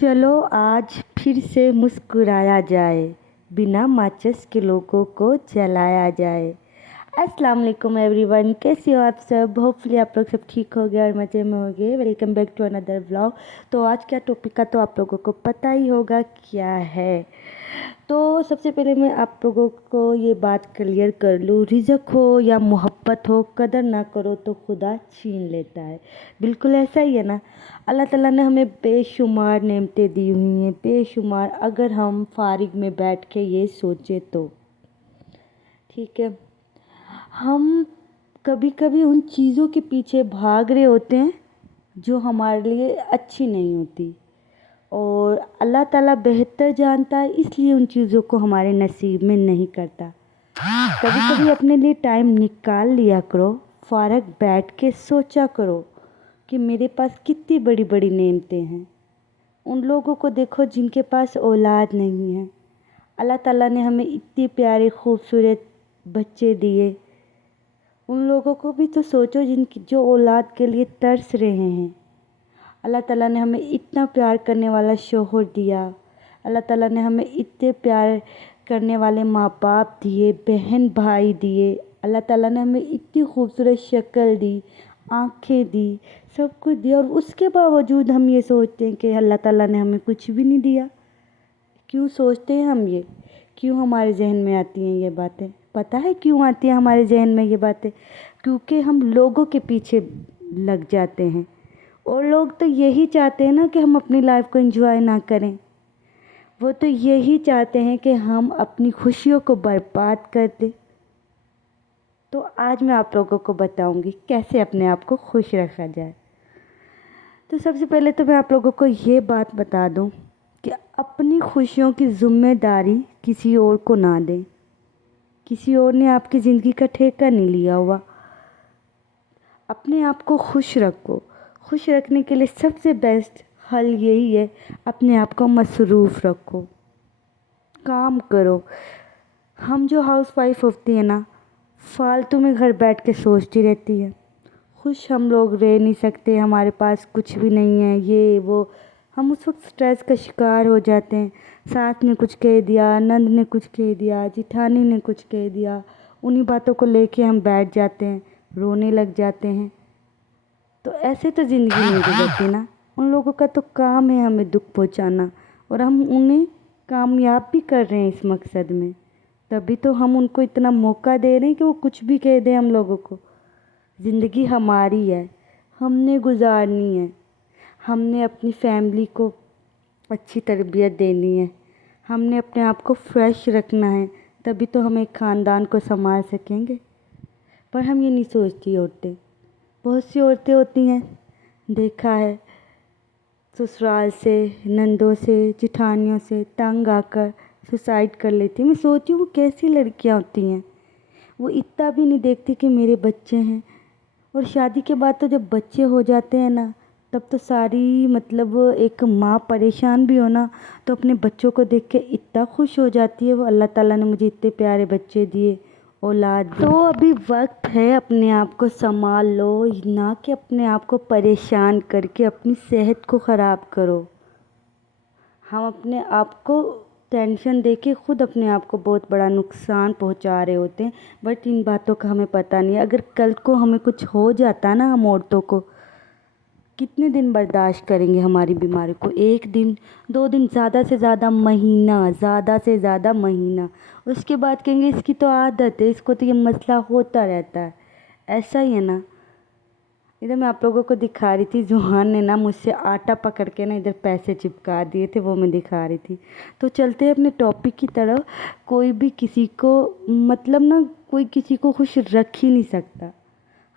चलो आज फिर से मुस्कुराया जाए, बिना माचिस के लोगों को जलाया जाए। अस्सलाम वालेकुम एवरीवन, कैसे हो आप सब? होपफुली आप लोग सब ठीक हो गए और मज़े में हो गए। Welcome back to another vlog. तो आज क्या टॉपिक का तो आप लोगों को पता ही होगा क्या है। तो सबसे पहले मैं आप लोगों को ये बात क्लियर कर लूँ, रिज़्क हो या मोहब्बत हो, कदर ना करो तो खुदा छीन लेता है। बिल्कुल ऐसा ही है ना। अल्लाह ताला ने हमें बेशुमार नेमतें दी हुई हैं, बेशुमार। अगर हम फारिग में बैठ के ये सोचें तो ठीक है। हम कभी कभी उन चीज़ों के पीछे भाग रहे होते हैं जो हमारे लिए अच्छी नहीं होती, और अल्लाह ताला बेहतर जानता है, इसलिए उन चीज़ों को हमारे नसीब में नहीं करता। कभी कभी अपने लिए टाइम निकाल लिया करो, फारग बैठ के सोचा करो कि मेरे पास कितनी बड़ी बड़ी नेमतें हैं। उन लोगों को देखो जिनके पास औलाद नहीं है। अल्लाह ताला ने हमें इतने प्यारे खूबसूरत बच्चे दिए। उन लोगों को भी तो सोचो जिनकी जो औलाद के लिए तरस रहे हैं। अल्लाह ताला ने हमें इतना प्यार करने वाला शौहर दिया। अल्लाह ताला ने हमें इतने प्यार करने वाले माँ बाप दिए, बहन भाई दिए। अल्लाह ताला ने हमें इतनी खूबसूरत शक्ल दी, आँखें दी, सब कुछ दिया, और उसके बावजूद हम ये सोचते हैं कि अल्लाह ताला ने हमें कुछ भी नहीं दिया। क्यों सोचते हैं हम ये? क्यों हमारे जहन में आती हैं ये बातें? पता है क्यों आती हैं हमारे जहन में ये बातें? क्योंकि हम लोगों के पीछे लग जाते हैं, और लोग तो यही चाहते हैं ना कि हम अपनी लाइफ को एंजॉय ना करें। वो तो यही चाहते हैं कि हम अपनी खुशियों को बर्बाद कर दें। तो आज मैं आप लोगों को बताऊंगी कैसे अपने आप को खुश रखा जाए। तो सबसे पहले तो मैं आप लोगों को ये बात बता दूं कि अपनी खुशियों की जिम्मेदारी किसी और को ना दें। किसी और ने आपकी ज़िंदगी का ठेका नहीं लिया हुआ। अपने आप को खुश रखो। खुश रखने के लिए सबसे बेस्ट हल यही है, अपने आप को मसरूफ़ रखो, काम करो। हम जो हाउस वाइफ होती है ना, फालतू में घर बैठ के सोचती रहती है। खुश हम लोग रह नहीं सकते, हमारे पास कुछ भी नहीं है, ये वो। हम उस वक्त स्ट्रेस का शिकार हो जाते हैं। सास ने कुछ कह दिया, नंद ने कुछ कह दिया, जिठानी ने कुछ कह दिया, उन्हीं बातों को लेके हम बैठ जाते हैं, रोने लग जाते हैं। तो ऐसे तो ज़िंदगी नहीं गुजरती ना। उन लोगों का तो काम है हमें दुख पहुंचाना, और हम उन्हें कामयाब भी कर रहे हैं इस मकसद में। तभी तो हम उनको इतना मौका दे रहे हैं कि वो कुछ भी कह दें हम लोगों को। ज़िंदगी हमारी है, हमने गुजारनी है। हमने अपनी फैमिली को अच्छी तरबियत देनी है। हमने अपने आप को फ्रेश रखना है, तभी तो हम एक ख़ानदान को संभाल सकेंगे। पर हम ये नहीं सोचती औरतें। बहुत सी औरतें होती हैं, देखा है, ससुराल से, नंदों से, जिठानियों से तंग आकर सुसाइड कर लेती हैं। मैं सोचती हूँ वो कैसी लड़कियाँ होती हैं। वो इतना भी नहीं देखती कि मेरे बच्चे हैं। और शादी के बाद तो जब बच्चे हो जाते हैं ना, तब तो सारी मतलब एक माँ परेशान भी हो ना, तो अपने बच्चों को देख के इतना खुश हो जाती है। वो अल्लाह ताला ने मुझे इतने प्यारे बच्चे दिए, औलाद दी। तो अभी वक्त है, अपने आप को संभाल लो, ना कि अपने आप को परेशान करके अपनी सेहत को ख़राब करो। हम अपने आप को टेंशन देके खुद अपने आप को बहुत बड़ा नुकसान पहुंचा रहे होते हैं, बट इन बातों का हमें पता नहीं है। अगर कल को हमें कुछ हो जाता ना, हम औरतों को कितने दिन बर्दाश्त करेंगे हमारी बीमारी को? 1 दिन, 2 दिन, ज़्यादा से ज़्यादा महीना, ज़्यादा से ज़्यादा महीना। उसके बाद कहेंगे इसकी तो आदत है, इसको तो ये मसला होता रहता है। ऐसा ही है ना। इधर मैं आप लोगों को दिखा रही थी, जुहान ने ना मुझसे आटा पकड़ के ना इधर पैसे चिपका दिए थे, वो मैं दिखा रही थी। तो चलते हैं अपने टॉपिक की तरफ। कोई भी किसी को मतलब ना, कोई किसी को खुश रख ही नहीं सकता।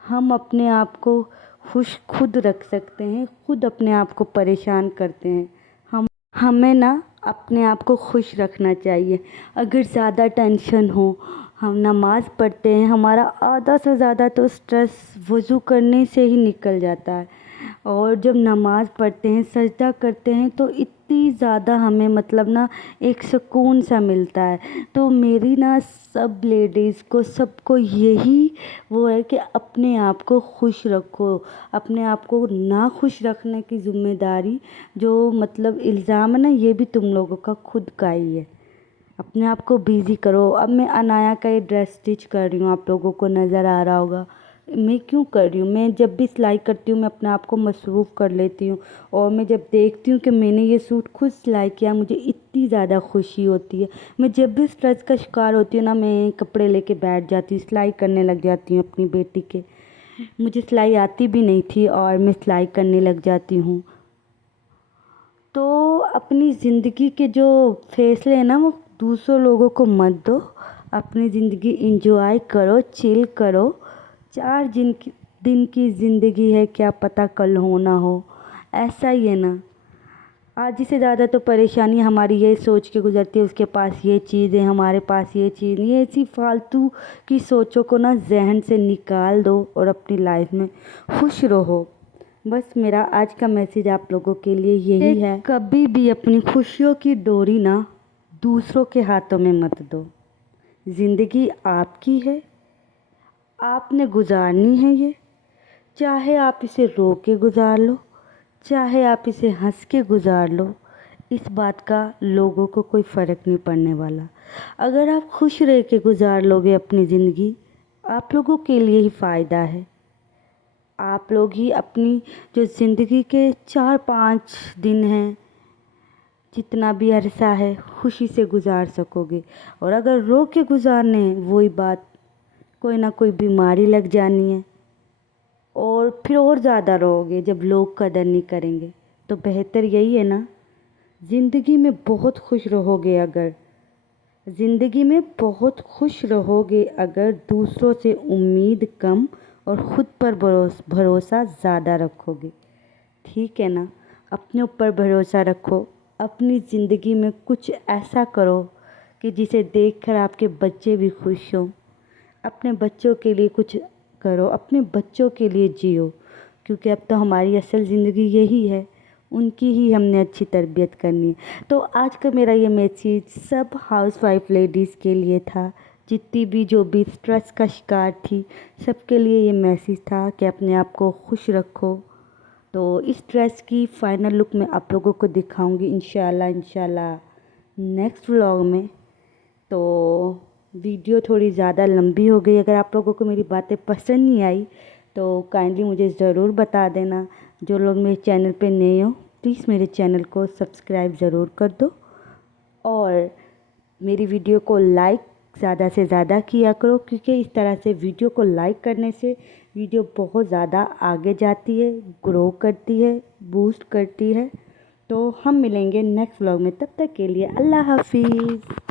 हम अपने आप को खुश खुद रख सकते हैं, खुद अपने आप को परेशान करते हैं। हमें ना अपने आप को खुश रखना चाहिए। अगर ज़्यादा टेंशन हो, हम नमाज़ पढ़ते हैं, हमारा आधा से ज़्यादा तो स्ट्रेस वज़ू करने से ही निकल जाता है। اور جب نماز پڑھتے ہیں سجدہ کرتے ہیں تو اتنی زیادہ ہمیں مطلب نا ایک سکون سا ملتا ہے۔ تو میری نا سب لیڈیز کو سب کو یہی وہ ہے کہ اپنے آپ کو خوش رکھو، اپنے آپ کو نہ خوش رکھنے کی ذمہ داری جو مطلب الزام ہے نا یہ بھی تم لوگوں کا خود کا ہی ہے۔ اپنے آپ کو بیزی کرو۔ اب میں انایا کا یہ ڈریس اسٹچ کر رہی ہوں، آپ لوگوں کو نظر آ رہا ہوگا۔ میں کیوں کر رہی ہوں؟ میں جب بھی سلائی کرتی ہوں میں اپنے آپ کو مصروف کر لیتی ہوں، اور میں جب دیکھتی ہوں کہ میں نے یہ سوٹ خود سلائی کیا مجھے اتنی زیادہ خوشی ہوتی ہے۔ میں جب بھی اسٹریس کا شکار ہوتی ہوں نا میں کپڑے لے کے بیٹھ جاتی ہوں، سلائی کرنے لگ جاتی ہوں اپنی بیٹی کے۔ مجھے سلائی آتی بھی نہیں تھی اور میں سلائی کرنے لگ جاتی ہوں۔ تو اپنی زندگی کے جو فیصلے ہیں نا وہ دوسروں لوگوں کو مت دو، اپنی زندگی انجوائے کرو، چل کرو۔ 4 دن کی زندگی ہے، کیا پتہ کل ہو نہ ہو، ایسا ہی ہے نا۔ آدھی سے زیادہ تو پریشانی ہماری یہ سوچ کے گزرتی ہے اس کے پاس یہ چیز ہے ہمارے پاس یہ چیز نہیں ہے۔ ایسی فالتو کی سوچوں کو نا ذہن سے نکال دو اور اپنی لائف میں خوش رہو۔ بس میرا آج کا میسیج آپ لوگوں کے لیے یہی ہے، کبھی بھی اپنی خوشیوں کی ڈوری نا دوسروں کے ہاتھوں میں مت دو۔ زندگی آپ کی ہے، آپ نے گزارنی ہے یہ، چاہے آپ اسے رو کے گزار لو، چاہے آپ اسے ہنس کے گزار لو، اس بات کا لوگوں کو کوئی فرق نہیں پڑنے والا۔ اگر آپ خوش رہ کے گزار لو گے اپنی زندگی، آپ لوگوں کے لیے ہی فائدہ ہے۔ آپ لوگ ہی اپنی جو زندگی کے 4-5 دن ہیں جتنا بھی عرصہ ہے خوشی سے گزار سکو گے، اور اگر رو کے گزارنے ہیں وہی بات کوئی نہ کوئی بیماری لگ جانی ہے، اور پھر اور زیادہ رو گے جب لوگ قدر نہیں کریں گے۔ تو بہتر یہی ہے نا، زندگی میں بہت خوش رہو گے اگر دوسروں سے امید کم اور خود پر بھروسہ زیادہ رکھو گے۔ ٹھیک ہے نا؟ اپنے اوپر بھروسہ رکھو، اپنی زندگی میں کچھ ایسا کرو کہ جسے دیکھ کر آپ کے بچے بھی خوش ہوں۔ اپنے بچوں کے لیے کچھ کرو، اپنے بچوں کے لیے جیو، کیونکہ اب تو ہماری اصل زندگی یہی ہے، ان کی ہی ہم نے اچھی تربیت کرنی ہے۔ تو آج کا میرا یہ میسیج سب ہاؤس وائف لیڈیز کے لیے تھا، جتنی بھی جو بھی اسٹریس کا شکار تھی سب کے لیے یہ میسیج تھا کہ اپنے آپ کو خوش رکھو۔ تو اس ڈریس کی فائنل لک میں آپ لوگوں کو دکھاؤں گی انشاءاللہ نیکسٹ ولاگ میں۔ تو ویڈیو تھوڑی زیادہ لمبی ہو گئی، اگر آپ لوگوں کو میری باتیں پسند نہیں آئی تو کائنڈلی مجھے ضرور بتا دینا۔ جو لوگ میرے چینل پہ نئے ہوں پلیز میرے چینل کو سبسکرائب ضرور کر دو، اور میری ویڈیو کو لائک زیادہ سے زیادہ کیا کرو، کیونکہ اس طرح سے ویڈیو کو لائک کرنے سے ویڈیو بہت زیادہ آگے جاتی ہے، گرو کرتی ہے، بوسٹ کرتی ہے۔ تو ہم ملیں گے نیکسٹ ولاگ میں، تب تک کے لیے اللہ حافظ۔